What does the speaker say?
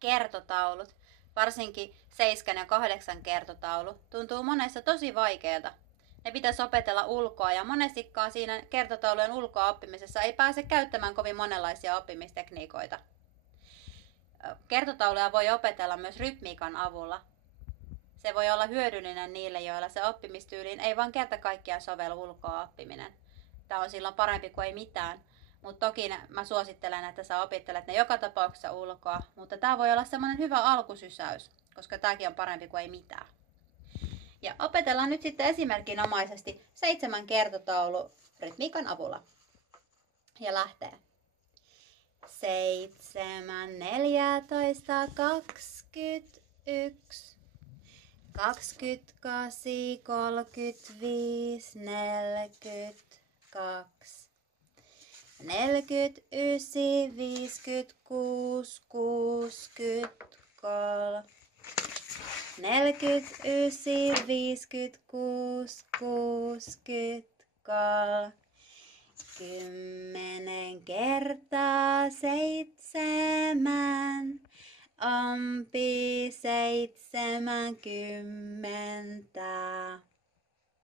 Kertotaulut, varsinkin 7 ja 8 kertotaulu, tuntuu monessa tosi vaikealta. Ne pitäisi opetella ulkoa ja monestikaan siinä kertotaulujen ulkoa oppimisessa ei pääse käyttämään kovin monenlaisia oppimistekniikoita. Kertotauluja voi opetella myös rytmiikan avulla. Se voi olla hyödyllinen niille, joilla se oppimistyyliin ei vaan kerta kaikkiaan sovellu ulkoa oppiminen. Tämä on silloin parempi kuin ei mitään. Mutta toki mä suosittelen, että sä opittelet ne joka tapauksessa ulkoa, mutta tämä voi olla semmoinen hyvä alkusysäys, koska tämäkin on parempi kuin ei mitään. Ja opetellaan nyt sitten esimerkinomaisesti 7 kertotaulu rytmiikan avulla. Ja lähtee. 7, 14, 21, 28, 35, 42, 49, 56, 63, 49, 56, 63, 10 kertaa 7 ompi 70.